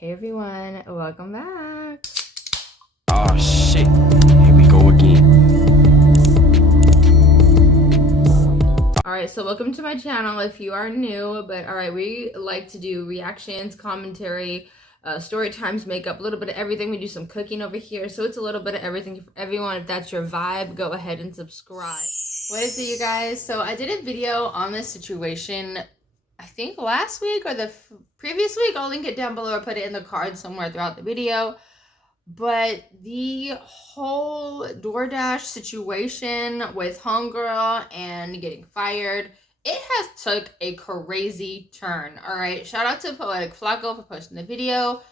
Hey everyone, welcome back. Oh shit, here we go again. Alright, so welcome to my channel if you are new, but alright, we like to do reactions, commentary, story times, makeup, a little bit of everything. We do some cooking over here, so it's a little bit of everything for everyone. If that's your vibe, go ahead and subscribe. What is it, you guys? So I did a video on this situation, I think last week or the previous week. I'll link it down below or put it in the card somewhere throughout the video. But the whole Doordash situation with homegirl and getting fired, it has took a crazy turn. All right, shout out to Poetic Flacco for posting the video.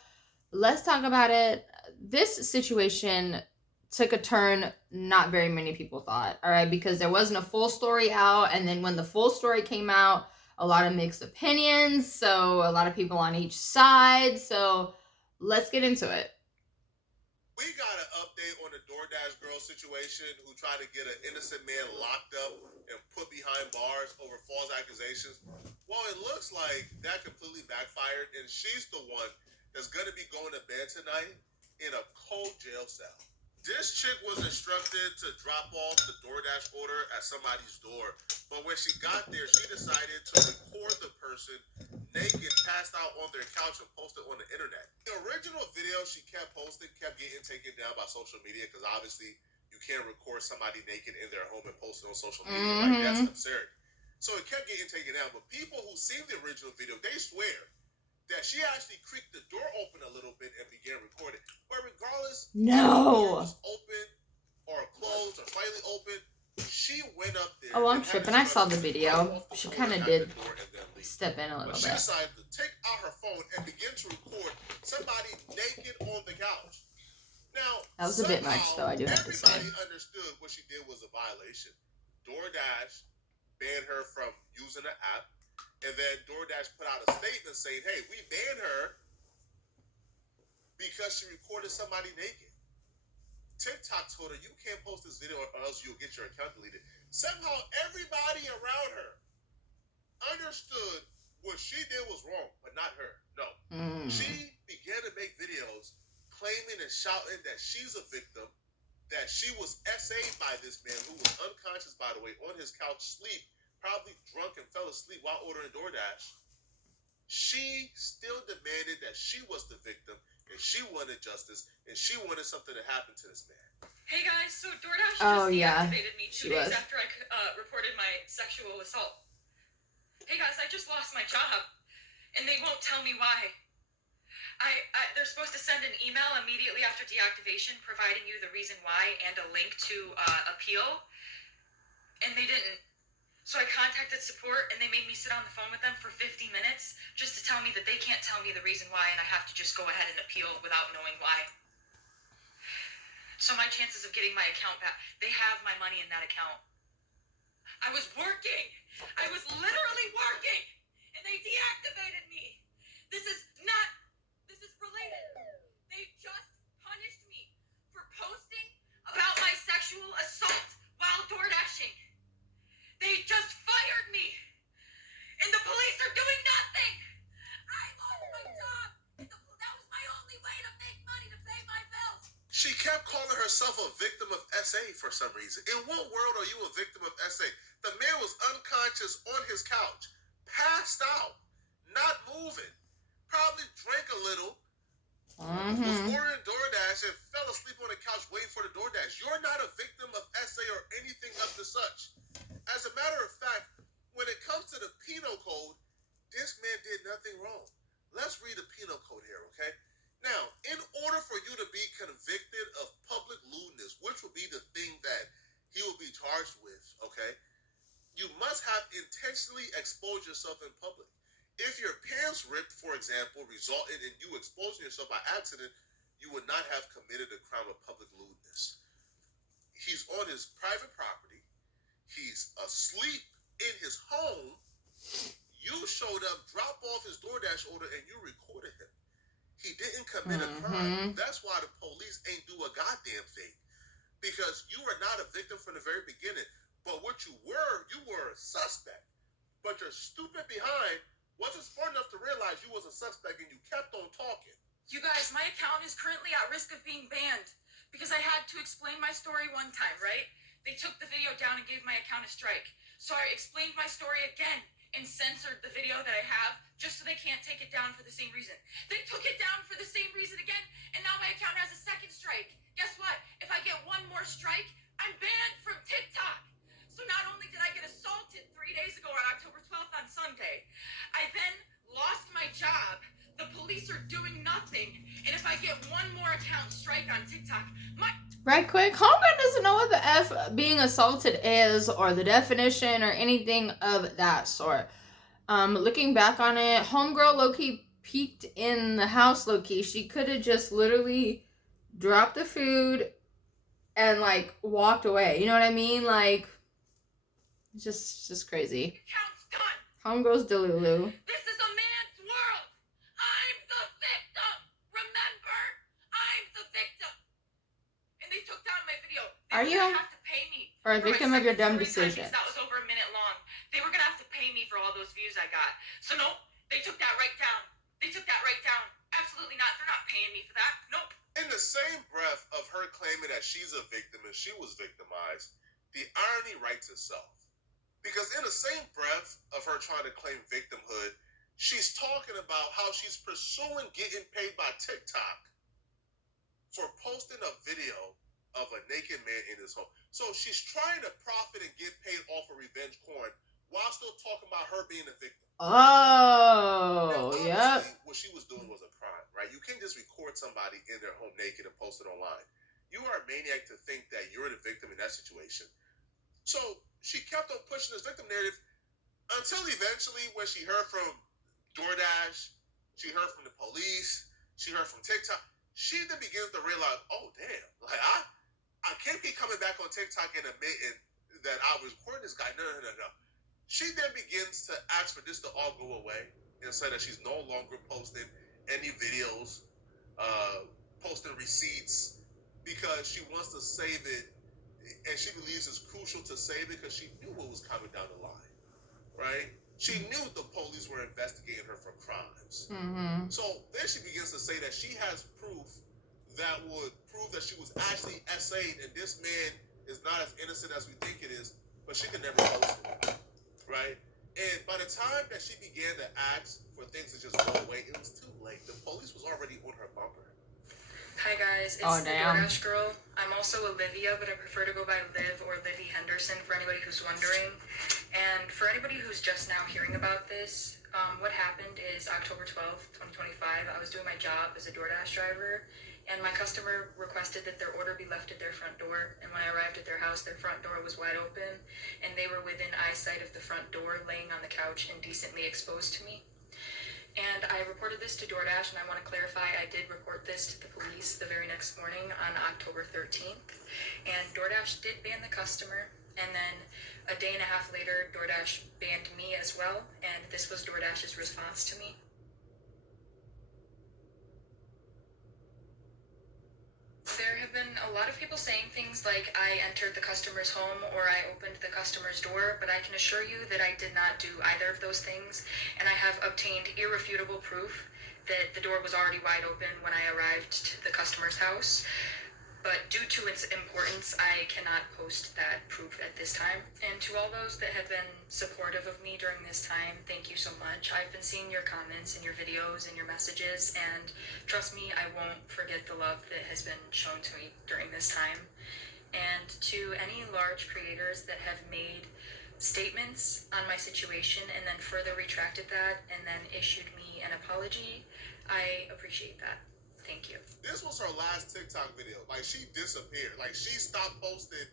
Let's talk about it. This situation took a turn not very many people thought, all right, because there wasn't a full story out, and then when the full story came out, a lot of mixed opinions, so a lot of people on each side. So let's get into it. We got an update on the Doordash girl situation who tried to get an innocent man locked up and put behind bars over false accusations. Well, it looks like that completely backfired, and she's the one that's going to be going to bed tonight in a cold jail cell. This chick was instructed to drop off the Doordash order at somebody's door, but when she got there, she decided to record the person naked, passed out on their couch, and post it on the internet. The original video she kept posting kept getting taken down by social media because obviously you can't record somebody naked in their home and post it on social media. Like, that's absurd. So it kept getting taken down. But people who seen the original video, they swear that she actually creaked the door open a little bit and began recording. But regardless, if the door was open or closed or slightly open, she went up there. Oh, I'm tripping. I saw the video. She kind of did step in a little bit. She decided to take out her phone and begin to record somebody naked on the couch. Now, that was a bit much, though, I do have to say. Everybody understood what she did was a violation. Doordash banned her from using the app, and then Doordash put out a statement saying, hey, we banned her because she recorded somebody naked. TikTok told her, you can't post this video or else you'll get your account deleted. Somehow, everybody around her understood what she did was wrong, but not her. No. She began to make videos claiming and shouting that she's a victim, that she was SA'd by this man who was unconscious, by the way, on his couch, sleep, probably drunk and fell asleep while ordering DoorDash. She still demanded that she was the victim, and she wanted justice, and she wanted something to happen to this man. Hey guys, so Doordash just deactivated me 2 days after I reported my sexual assault. Hey guys, I just lost my job, and they won't tell me why. They're supposed to send an email immediately after deactivation providing you the reason why and a link to appeal, and they didn't. So I contacted support, and they made me sit on the phone with them for 50 minutes just to tell me that they can't tell me the reason why, and I have to just go ahead and appeal without knowing why. So my chances of getting my account back, they have my money in that account. I was working. I was literally working, and they deactivated me. This is related. They just punished me for posting about my sexual assault while DoorDashing. They just fired me, and the police are doing nothing. I lost my job, and that was my only way to make money to pay my bills. She kept calling herself a victim of SA for some reason. In what world are you a victim of SA? The man was unconscious on his couch, passed out, not moving, probably drank a little, was ordering DoorDash and fell asleep on the couch waiting for the DoorDash. You're not a victim of SA or anything of the such. As a matter of fact, when it comes to the penal code, this man did nothing wrong. Let's read the penal code here, okay? Now, in order for you to be convicted of public lewdness, which will be the thing that he will be charged with, okay, you must have intentionally exposed yourself in public. If your pants ripped, for example, resulted in you exposing yourself by accident, you would not have committed a crime of public lewdness. He's on his private property. He's asleep in his home. You showed up, dropped off his DoorDash order, and you recorded him. He didn't commit a crime. That's why the police ain't do a goddamn thing. Because you were not a victim from the very beginning. But what you were a suspect. But your stupid behind wasn't smart enough to realize you was a suspect, and you kept on talking. You guys, my account is currently at risk of being banned because I had to explain my story one time, right? They took the video down and gave my account a strike. So I explained my story again and censored the video that I have just so they can't take it down for the same reason. They took it down for the same reason again, and now my account has a second strike. Guess what? If I get one more strike, I'm banned from TikTok. So not only did I get assaulted 3 days ago on October 12th on Sunday, I then lost my job. The police are doing nothing. And if I get one more account strike on TikTok, Right quick, Homegirl doesn't know what the F being assaulted is or the definition or anything of that sort. Looking back on it, Homegirl low-key peeked in the house low-key. She could have just literally dropped the food and like walked away. You know what I mean? Like, just crazy. account's done. Homegirl's Delulu. This is a man's world. I'm the victim. Remember, I'm the victim. And they took down my video. Are you have to pay me or a for my victim of your second dumb story time decision? because that was over a minute long. They were gonna have to pay me for all those views I got. So no, they took that right down. They took that right down. Absolutely not. They're not paying me for that. Nope. In the same breath of her claiming that she's a victim and she was victimized, the irony writes itself. Because in the same breath of her trying to claim victimhood, she's talking about how she's pursuing getting paid by TikTok for posting a video of a naked man in his home. So she's trying to profit and get paid off of revenge porn while still talking about her being a victim. Oh, yep. What she was doing was a crime, right? You can't just record somebody in their home naked and post it online. You are a maniac to think that you're the victim in that situation. So she kept on pushing this victim narrative until eventually when she heard from Doordash, she heard from the police, she heard from TikTok, she then begins to realize, oh damn, like I can't be coming back on TikTok and admitting that I was recording this guy. No. She then begins to ask for this to all go away and say that she's no longer posting any videos, posting receipts, because she wants to save it, and she believes it's crucial to save it because she knew what was coming down the line, right? She knew the police were investigating her for crimes. Mm-hmm. So then she begins to say that she has proof that would prove that she was actually SA'd and this man is not as innocent as we think it is, but she could never post it, right? And by the time that she began to ask for things to just go away, it was too late. The police was already on her bumper. Hi guys, it's the Doordash girl. I'm also Olivia, but I prefer to go by Liv or Livy Henderson for anybody who's wondering. And for anybody who's just now hearing about this, what happened is October 12th, 2025, I was doing my job as a Doordash driver, and my customer requested that their order be left at their front door. And when I arrived at their house, their front door was wide open, and they were within eyesight of the front door, laying on the couch indecently exposed to me. And I reported this to Doordash, and I want to clarify, I did report this to the police the very next morning on October 13th. And Doordash did ban the customer, and then a day and a half later, Doordash banned me as well, and this was Doordash's response to me. There have been a lot of people saying things like I entered the customer's home or I opened the customer's door, but I can assure you that I did not do either of those things, and I have obtained irrefutable proof that the door was already wide open when I arrived to the customer's house. But due to its importance, I cannot post that proof at this time. And to all those that have been supportive of me during this time, thank you so much. I've been seeing your comments and your videos and your messages, and trust me, I won't forget the love that has been shown to me during this time. And to any large creators that have made statements on my situation and then further retracted that and then issued me an apology, I appreciate that. Thank you. This was her last TikTok video. Like, she disappeared. Like, she stopped posting.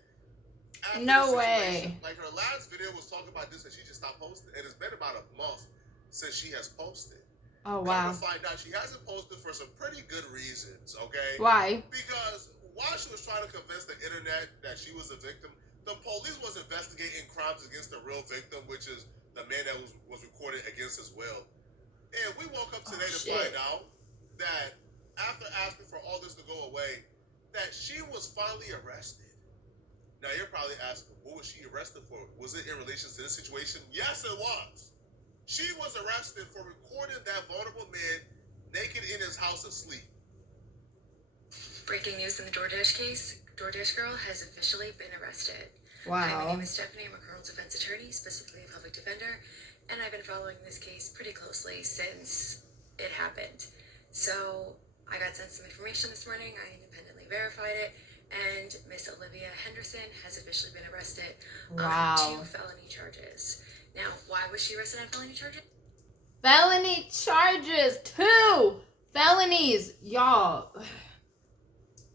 No way. Like, her last video was talking about this, and she just stopped posting. And it's been about a month since she has posted. Oh, wow. Come to find out, she hasn't posted for some pretty good reasons, okay? Why? Because while she was trying to convince the internet that she was a victim, the police was investigating crimes against the real victim, which is the man that was recorded against his will. And we woke up today to find out that after asking for all this to go away, that she was finally arrested. Now you're probably asking, what was she arrested for? Was it in relation to this situation? Yes, it was. She was arrested for recording that vulnerable man naked in his house asleep. Breaking news in the Doordash case. Doordash girl has officially been arrested. Wow. Hi, my name is Stephanie. I'm a criminal defense attorney, specifically a public defender, and I've been following this case pretty closely since it happened. So I got sent some information this morning. I independently verified it, and Miss Olivia Henderson has officially been arrested on 2 felony charges. Now, why was she arrested on felony charges? Felony charges, 2 felonies, y'all.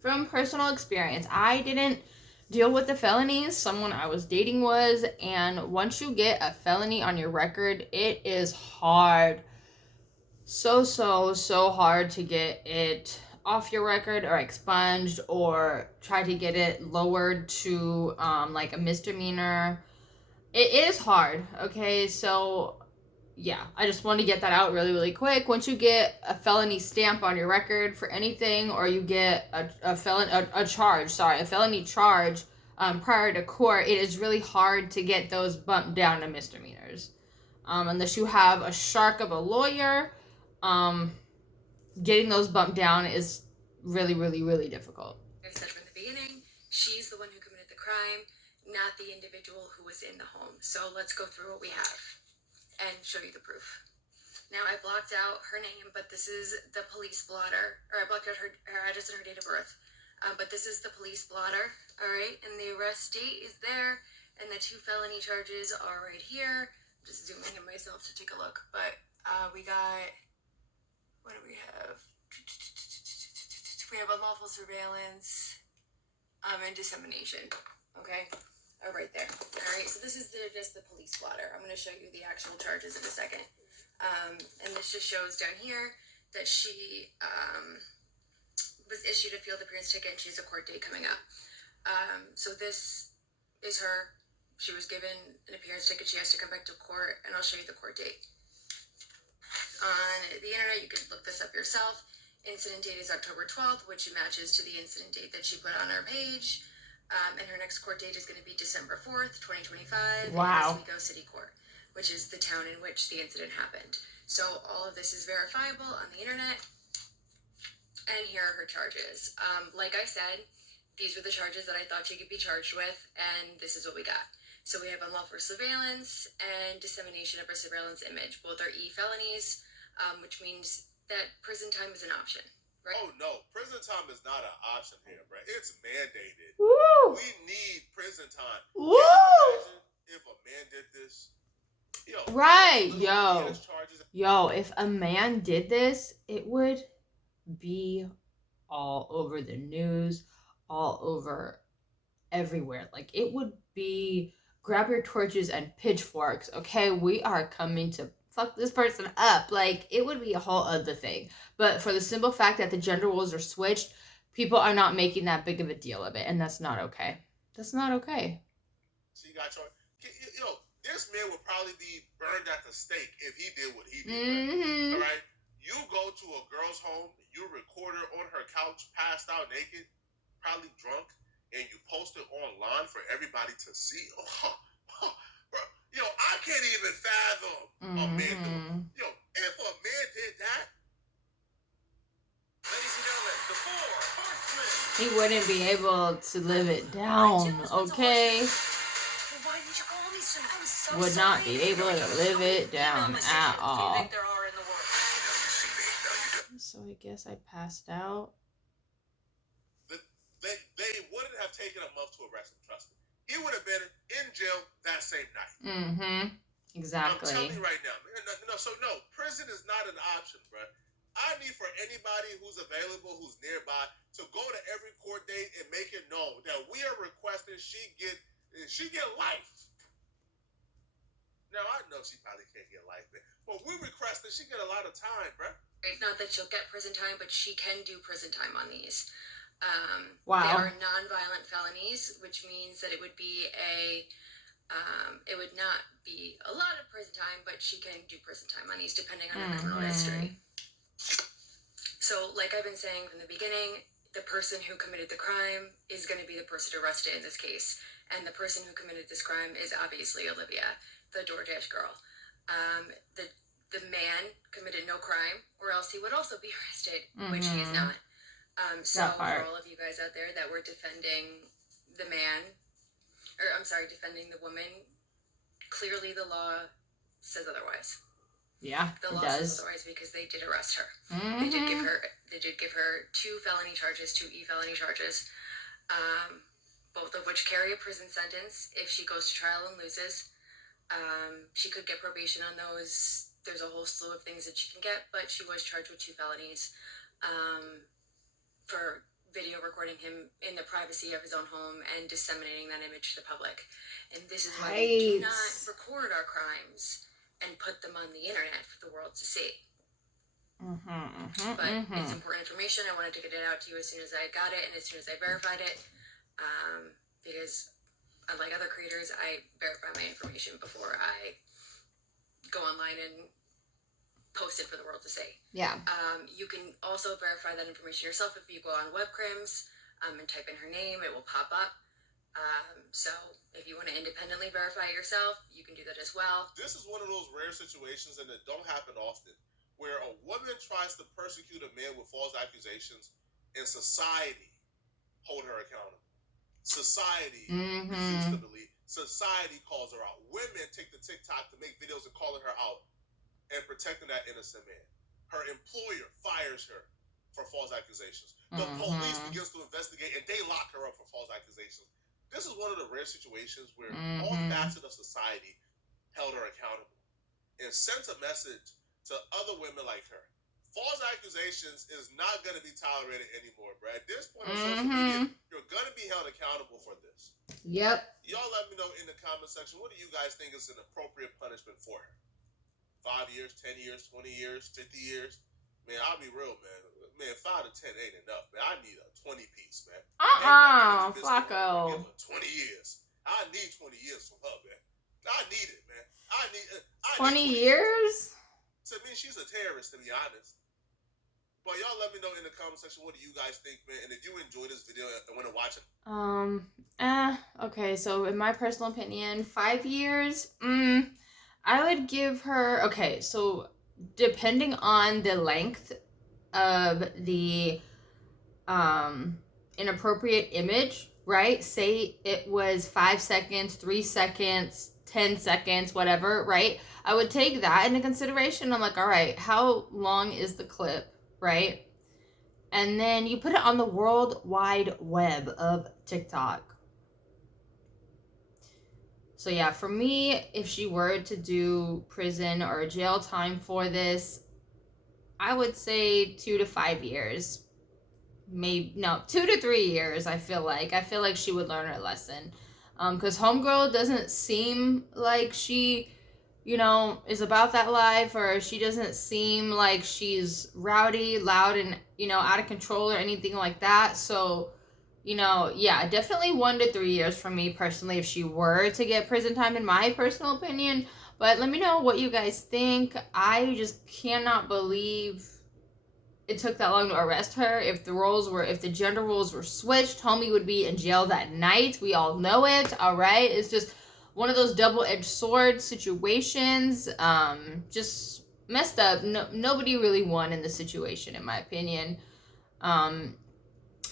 From personal experience, I didn't deal with the felonies. Someone I was dating was, and once you get a felony on your record, it is hard. So hard to get it off your record or expunged or try to get it lowered to like a misdemeanor. It is hard, okay? So yeah, I just want to get that out really quick. Once you get a felony stamp on your record for anything, or you get a felony charge prior to court, it is really hard to get those bumped down to misdemeanors. Unless you have a shark of a lawyer, getting those bumped down is really difficult. I said from the beginning, she's the one who committed the crime, not the individual who was in the home. So let's go through what we have and show you the proof. Now, I blocked out her name, but this is the police blotter, or I blocked out her address and her date of birth. But this is the police blotter, all right? And the arrest date is there, and the 2 felony charges are right here. I'm just zooming in myself to take a look. But we got, what do we have? We have unlawful surveillance and dissemination, okay? Oh, right there. All right, so this is just the police blotter. I'm going to show you the actual charges in a second. And this just shows down here that she was issued a field appearance ticket and she has a court date coming up. So this is her. She was given an appearance ticket. She has to come back to court, and I'll show you the court date. On the internet, you can look this up yourself. Incident date is October 12th, which matches to the incident date that she put on her page. And her next court date is going to be December 4th, 2025. Wow. In Oswego City Court, which is the town in which the incident happened. So all of this is verifiable on the internet. And here are her charges. Like I said, these were the charges that I thought she could be charged with, and this is what we got. So we have unlawful surveillance and dissemination of a surveillance image. Both are felonies, which means that prison time is an option. Right? Oh no, prison time is not an option here, bro. It's mandated. Woo! We need prison time. Woo! If a man did this, yo, Right, yo, if a man did this, it would be all over the news, all over everywhere. Like, it would be grab your torches and pitchforks, okay? We are coming to fuck this person up. Like, it would be a whole other thing. But for the simple fact that the gender roles are switched, people are not making that big of a deal of it, and that's not okay. That's not okay. So you got your, yo, this man would probably be burned at the stake if he did what he did. Mm-hmm. All right, you go to a girl's home, you record her on her couch, passed out naked, probably drunk, and you post it online for everybody to see. Bro, yo, I can't even fathom a man doing. Yo, if a man did that, ladies and gentlemen, the 4 horsemen. He wouldn't be able to live it down, okay? Why didn't you call me soon? I'm so Would not be able to live it down at all. There are in the world. So I guess I passed out. They wouldn't have taken a month to arrest him, trust me. He would have been in jail that same night. Mm-hmm. Exactly. I'm telling you right now. No, prison is not an option, bro. I need for anybody who's available, who's nearby, to go to every court date and make it known that we are requesting she get life. Now, I know she probably can't get life, man, but we're requesting she get a lot of time, bro. Not that she'll get prison time, but she can do prison time on these. Wow. They are non-violent felonies, which means that it would be it would not be a lot of prison time, but she can do prison time on these depending on her criminal history. So, like I've been saying from the beginning, the person who committed the crime is going to be the person arrested in this case. And the person who committed this crime is obviously Olivia, the Doordash girl. The the man committed no crime, or else he would also be arrested, which he is not. So for all of you guys out there that were defending the man, defending the woman, clearly the law says otherwise. Yeah, the law says otherwise, because they did arrest her. They did give her 2 felony charges, 2 felony charges, both of which carry a prison sentence if she goes to trial and loses. She could get probation on those. There's a whole slew of things that she can get, but she was charged with 2 felonies for video recording him in the privacy of his own home and disseminating that image to the public. And this is why we do not record our crimes and put them on the internet for the world to see. But it's important information. I wanted to get it out to you as soon as I got it and as soon as I verified it, because unlike other creators, I verify my information before I go online and post it for the world to see. Yeah. You can also verify that information yourself if you go on webcrims and type in her name. It will pop up. So if you want to independently verify it yourself, you can do that as well. This is one of those rare situations, and it don't happen often, where a woman tries to persecute a man with false accusations, and society hold her accountable. Society refuses to believe. Society calls her out. Women take the TikTok to make videos and calling her out and protecting that innocent man. Her employer fires her for false accusations. The police begins to investigate, and they lock her up for false accusations. This is one of the rare situations where all facets of society held her accountable and sent a message to other women like her. False accusations is not going to be tolerated anymore, bro. At this point on social media, you're going to be held accountable for this. Yep. Y'all let me know in the comment section, what do you guys think is an appropriate punishment for her? 5 years, 10 years, 20 years, 50 years? Man, I'll be real, man. Man, 5 to 10 ain't enough, man. I need a 20 piece, man. Flacco. Give her 20 years. I need 20 years from her, man. I need it, man. I need 20 years? To me, she's a terrorist, to be honest. But y'all let me know in the comment section, what do you guys think, man? And if you enjoyed this video and want to watch it. Okay, so in my personal opinion, 5 years, I would give her, okay, so depending on the length of the inappropriate image, right? Say it was 5 seconds, 3 seconds, 10 seconds, whatever, right? I would take that into consideration. I'm like, all right, how long is the clip, right? And then you put it on the World Wide Web of TikTok. So yeah, for me, if she were to do prison or jail time for this, I would say 2 to 5 years. Maybe, no, 2 to 3 years, I feel like. I feel like she would learn her lesson. Because Homegirl doesn't seem like she, you know, is about that life, or she doesn't seem like she's rowdy, loud, and, you know, out of control or anything like that. So, you know, yeah, definitely 1 to 3 years for me personally if she were to get prison time, in my personal opinion. But let me know what you guys think. I just cannot believe it took that long to arrest her. If the gender roles were switched, homie would be in jail that night. We all know it, all right? It's just one of those double-edged sword situations. Just messed up. Nobody really won in the situation, in my opinion. I'm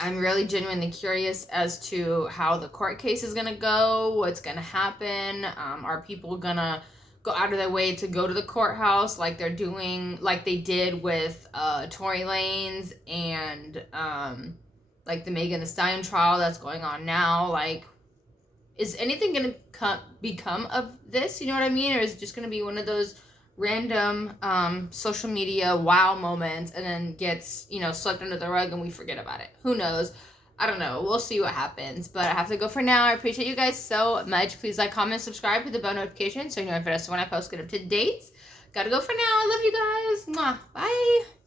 really genuinely curious as to how the court case is going to go, what's going to happen. Are people going to go out of their way to go to the courthouse like they did with Tory Lanez and like the Megan Thee Stallion trial that's going on now? Like, is anything going to become of this? You know what I mean? Or is it just going to be one of those random social media wow moments and then gets, you know, swept under the rug and we forget about it? Who knows? I don't know. We'll see what happens. But I have to go for now. I appreciate you guys so much. Please like, comment, subscribe, hit the bell notification so you know when I post, get up to date. Gotta go for now. I love you guys. Mwah. Bye.